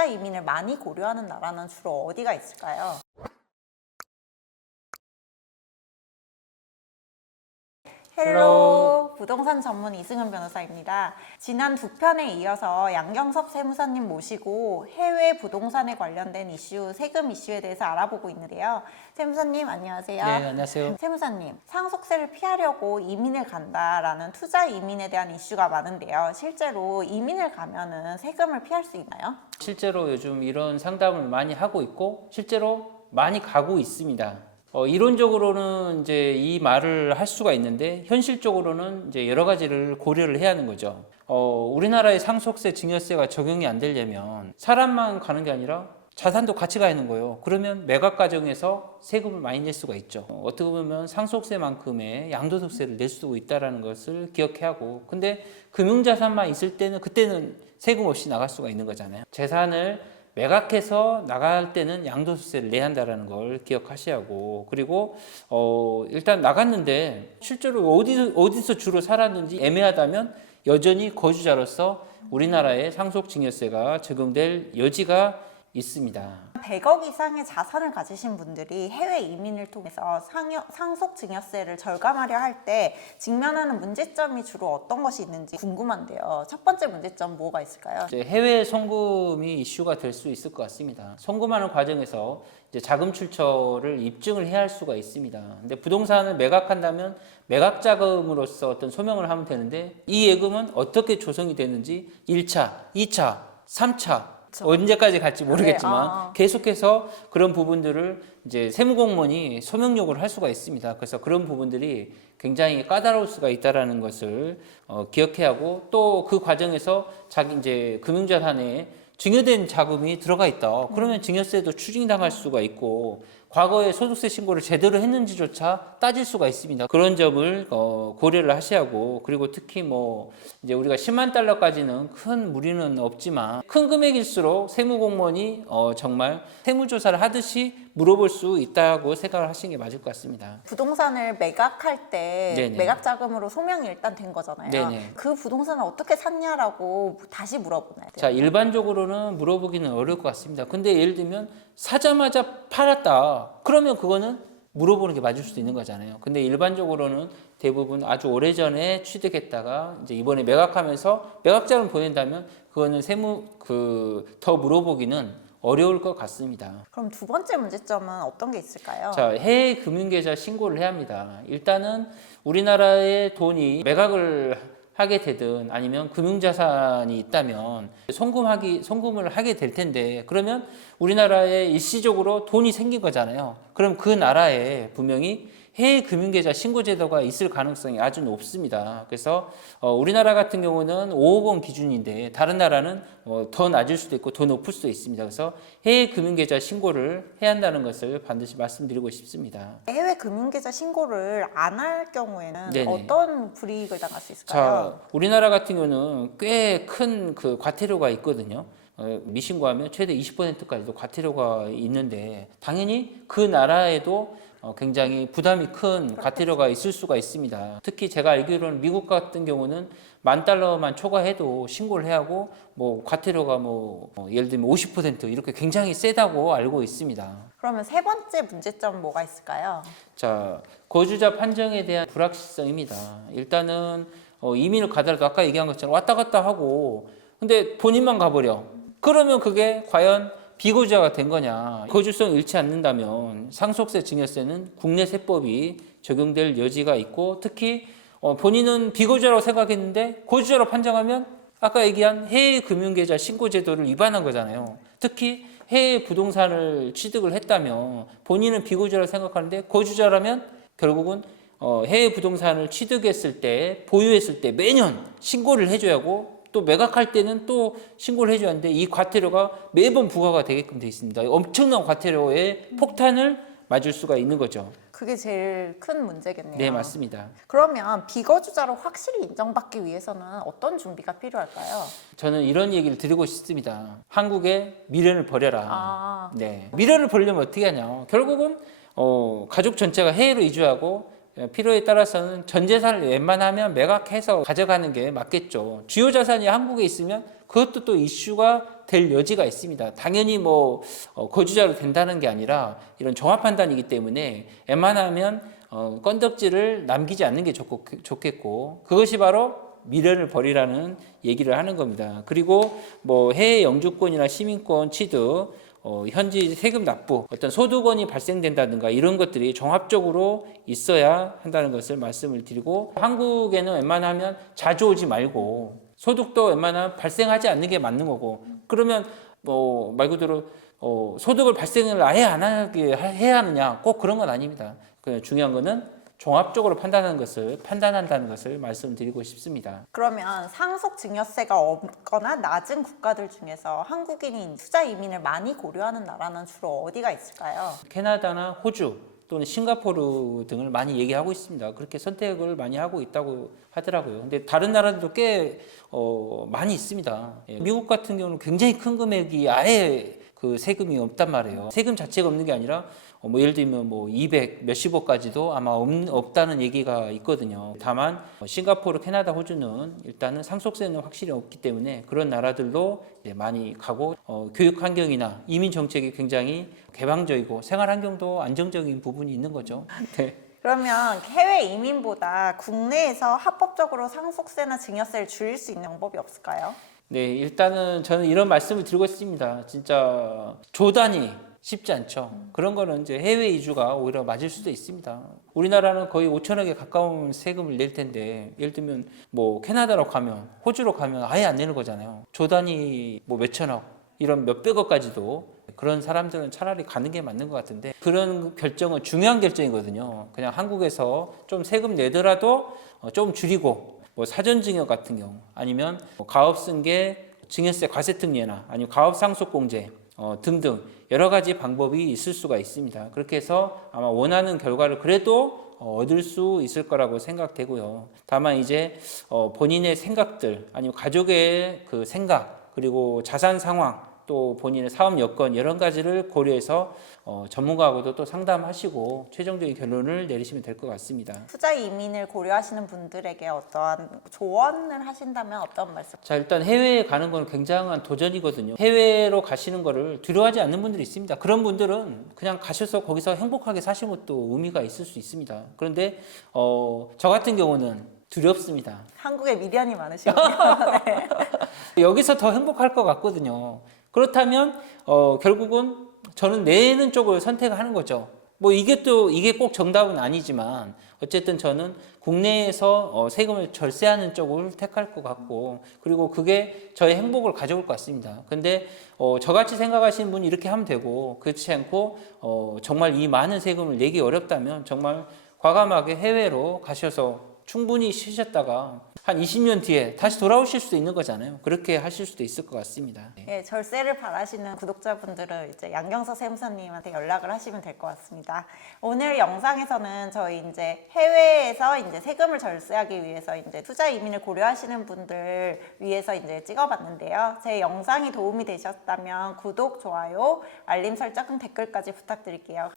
투자 이민을 많이 고려하는 나라는 주로 어디가 있을까요? 헬로, 부동산 전문 이승은 변호사입니다. 지난 두 편에 이어서 양경섭 세무사님 모시고 해외 부동산에 관련된 이슈, 세금 이슈에 대해서 알아보고 있는데요. 세무사님 안녕하세요. 네, 안녕하세요. 세무사님, 상속세를 피하려고 이민을 간다라는 투자 이민에 대한 이슈가 많은데요. 실제로 이민을 가면은 세금을 피할 수 있나요? 실제로 요즘 이런 상담을 많이 하고 있고 실제로 많이 가고 있습니다. 이론적으로는 이제 이 말을 할 수가 있는데 현실적으로는 이제 여러 가지를 고려를 해야 하는 거죠. 우리나라의 상속세, 증여세가 적용이 안 되려면 사람만 가는 게 아니라 자산도 같이 가야 하는 거예요. 그러면 매각 과정에서 세금을 많이 낼 수가 있죠. 어떻게 보면 상속세만큼의 양도소득세를 낼 수도 있다는 것을 기억해야 하고, 근데 금융자산만 있을 때는 그때는 세금 없이 나갈 수가 있는 거잖아요. 재산을 매각해서 나갈 때는 양도소득세를 내야 한다는 걸 기억하셔야 하고, 그리고 일단 나갔는데 실제로 어디서 주로 살았는지 애매하다면 여전히 거주자로서 우리나라의 상속증여세가 적용될 여지가 있습니다. 100억 이상의 자산을 가지신 분들이 해외 이민을 통해서 상속증여세를 절감하려 할 때 직면하는 문제점이 주로 어떤 것이 있는지 궁금한데요. 첫 번째 문제점 뭐가 있을까요? 이제 해외 송금이 이슈가 될 수 있을 것 같습니다. 송금하는 과정에서 이제 자금 출처를 입증을 해야 할 수가 있습니다. 근데 부동산을 매각한다면 매각 자금으로서 어떤 소명을 하면 되는데 이 예금은 어떻게 조성이 되는지 1차, 2차, 3차 언제까지 갈지 모르겠지만 계속해서 그런 부분들을 이제 세무공무원이 소명 요구를 할 수가 있습니다. 그래서 그런 부분들이 굉장히 까다로울 수가 있다라는 것을 기억해야 하고, 또 그 과정에서 자기 이제 금융자산에 증여된 자금이 들어가 있다. 그러면 증여세도 추징당할 수가 있고 과거에 소득세 신고를 제대로 했는지조차 따질 수가 있습니다. 그런 점을 고려를 하셔야 하고, 그리고 특히 뭐 이제 우리가 10만 달러까지는 큰 무리는 없지만 큰 금액일수록 세무공무원이 정말 세무조사를 하듯이 물어볼 수 있다고 생각을 하시는 게 맞을 것 같습니다. 부동산을 매각할 때 네네. 매각 자금으로 소명이 일단 된 거잖아요. 네네. 그 부동산을 어떻게 샀냐라고 다시 물어보나요? 자, 일반적으로는 물어보기는 어려울 것 같습니다. 근데 예를 들면 사자마자 팔았다. 그러면 그거는 물어보는 게 맞을 수도 있는 거잖아요. 근데 일반적으로는 대부분 아주 오래전에 취득했다가 이제 이번에 매각하면서 매각자를 보낸다면 그거는 더 물어보기는 어려울 것 같습니다. 그럼 두 번째 문제점은 어떤 게 있을까요? 자, 해외 금융계좌 신고를 해야 합니다. 일단은 우리나라의 돈이 매각을 하게 되든 아니면 금융자산이 있다면 송금을 하게 될 텐데, 그러면 우리나라에 일시적으로 돈이 생긴 거잖아요. 그럼 그 나라에 분명히 해외 금융계좌 신고제도가 있을 가능성이 아주 높습니다. 그래서 우리나라 같은 경우는 5억 원 기준인데 다른 나라는 더 낮을 수도 있고 더 높을 수도 있습니다. 그래서 해외 금융계좌 신고를 해야 한다는 것을 반드시 말씀드리고 싶습니다. 해외 금융계좌 신고를 안 할 경우에는 네네. 어떤 불이익을 당할 수 있을까요? 자, 우리나라 같은 경우는 꽤 큰 그 과태료가 있거든요. 미신고하면 최대 20%까지도 과태료가 있는데 당연히 그 나라에도 굉장히 부담이 큰 과태료가 있을 수가 있습니다. 특히 제가 알기로는 미국 같은 경우는 $10,000만 초과해도 신고를 해야 하고, 뭐 과태료가 예를 들면 50% 이렇게 굉장히 세다고 알고 있습니다. 그러면 세 번째 문제점 뭐가 있을까요? 자, 거주자 판정에 대한 불확실성입니다. 일단은 이민을 가더라도 아까 얘기한 것처럼 왔다 갔다 하고 근데 본인만 가버려. 그러면 그게 과연 비거주자가 된 거냐. 거주성 잃지 않는다면 상속세, 증여세는 국내 세법이 적용될 여지가 있고, 특히 본인은 비거주자라고 생각했는데 거주자로 판정하면 아까 얘기한 해외 금융계좌 신고제도를 위반한 거잖아요. 특히 해외 부동산을 취득을 했다면 본인은 비거주자라고 생각하는데 거주자라면 결국은 해외 부동산을 취득했을 때, 보유했을 때 매년 신고를 해줘야 하고, 또 매각할 때는 또 신고를 해줘야 하는데 이 과태료가 매번 부과가 되게끔 돼 있습니다. 엄청난 과태료에 폭탄을 맞을 수가 있는 거죠. 그게 제일 큰 문제겠네요. 네, 맞습니다. 그러면 비거주자로 확실히 인정받기 위해서는 어떤 준비가 필요할까요? 저는 이런 얘기를 드리고 싶습니다. 한국의 미련을 버려라. 네, 미련을 버리려면 어떻게 하냐. 결국은 가족 전체가 해외로 이주하고 필요에 따라서는 전 재산을 웬만하면 매각해서 가져가는 게 맞겠죠. 주요 자산이 한국에 있으면 그것도 또 이슈가 될 여지가 있습니다. 당연히 뭐 거주자로 된다는 게 아니라 이런 종합 판단이기 때문에 웬만하면 건덕지를 남기지 않는 게 좋겠고 그것이 바로 미련을 버리라는 얘기를 하는 겁니다. 그리고 뭐 해외 영주권이나 시민권 취득, 현지 세금 납부, 어떤 소득원이 발생된다든가 이런 것들이 종합적으로 있어야 한다는 것을 말씀을 드리고 한국에는 웬만하면 자주 오지 말고 소득도 웬만하면 발생하지 않는 게 맞는 거고 그러면 뭐 말 그대로 소득을 발생을 아예 안 하게 해야 하느냐 꼭 그런 건 아닙니다. 중요한 거는 종합적으로 판단한다는 것을 말씀드리고 싶습니다. 그러면 상속 증여세가 없거나 낮은 국가들 중에서 한국인이 투자 이민을 많이 고려하는 나라는 주로 어디가 있을까요? 캐나다나 호주 또는 싱가포르 등을 많이 얘기하고 있습니다. 그렇게 선택을 많이 하고 있다고 하더라고요. 근데 다른 나라들도 꽤 많이 있습니다. 미국 같은 경우는 굉장히 큰 금액이 아예 그 세금이 없단 말이에요. 세금 자체가 없는 게 아니라 뭐 예를 들면 뭐 200 몇십억까지도 아마 없다는 얘기가 있거든요. 다만 싱가포르, 캐나다, 호주는 일단은 상속세는 확실히 없기 때문에 그런 나라들도 이제 많이 가고 교육 환경이나 이민 정책이 굉장히 개방적이고 생활 환경도 안정적인 부분이 있는 거죠. 네. 그러면 해외 이민보다 국내에서 합법적으로 상속세나 증여세를 줄일 수 있는 방법이 없을까요? 네, 일단은 저는 이런 말씀을 드리고 있습니다. 진짜 조단이 쉽지 않죠. 그런 거는 이제 해외 이주가 오히려 맞을 수도 있습니다. 우리나라는 거의 5천억에 가까운 세금을 낼 텐데, 예를 들면 뭐 캐나다로 가면, 호주로 가면 아예 안 내는 거잖아요. 조단이 뭐 몇천억, 이런 몇백억까지도 그런 사람들은 차라리 가는 게 맞는 것 같은데 그런 결정은 중요한 결정이거든요. 그냥 한국에서 좀 세금 내더라도 좀 줄이고 뭐 사전증여 같은 경우 아니면 뭐 가업승계 증여세 과세특례나 아니면 가업상속공제 등등 여러 가지 방법이 있을 수가 있습니다. 그렇게 해서 아마 원하는 결과를 그래도 얻을 수 있을 거라고 생각되고요. 다만 이제 본인의 생각들 아니면 가족의 그 생각 그리고 자산 상황 또 본인의 사업 여건 여러 가지를 고려해서 전문가하고도 또 상담하시고 최종적인 결론을 내리시면 될 것 같습니다. 투자 이민을 고려하시는 분들에게 어떠한 조언을 하신다면 어떤 말씀? 자, 일단 해외에 가는 건 굉장한 도전이거든요. 해외로 가시는 거를 두려워하지 않는 분들이 있습니다. 그런 분들은 그냥 가셔서 거기서 행복하게 사시는 것도 의미가 있을 수 있습니다. 그런데 저 같은 경우는 두렵습니다. 한국에 미련이 많으시군요. 네. 여기서 더 행복할 것 같거든요. 그렇다면 결국은 저는 내는 쪽을 선택하는 거죠. 뭐 이게 꼭 정답은 아니지만 어쨌든 저는 국내에서 세금을 절세하는 쪽을 택할 것 같고 그리고 그게 저의 행복을 가져올 것 같습니다. 근데 저같이 생각하시는 분이 이렇게 하면 되고 그렇지 않고 정말 이 많은 세금을 내기 어렵다면 정말 과감하게 해외로 가셔서 충분히 쉬셨다가 한 20년 뒤에 다시 돌아오실 수도 있는 거잖아요. 그렇게 하실 수도 있을 것 같습니다. 네, 절세를 바라시는 구독자분들은 이제 양경서 세무사님한테 연락을 하시면 될 것 같습니다. 오늘 영상에서는 저희 이제 해외에서 이제 세금을 절세하기 위해서 이제 투자 이민을 고려하시는 분들 위해서 이제 찍어봤는데요. 제 영상이 도움이 되셨다면 구독, 좋아요, 알림 설정, 댓글까지 부탁드릴게요.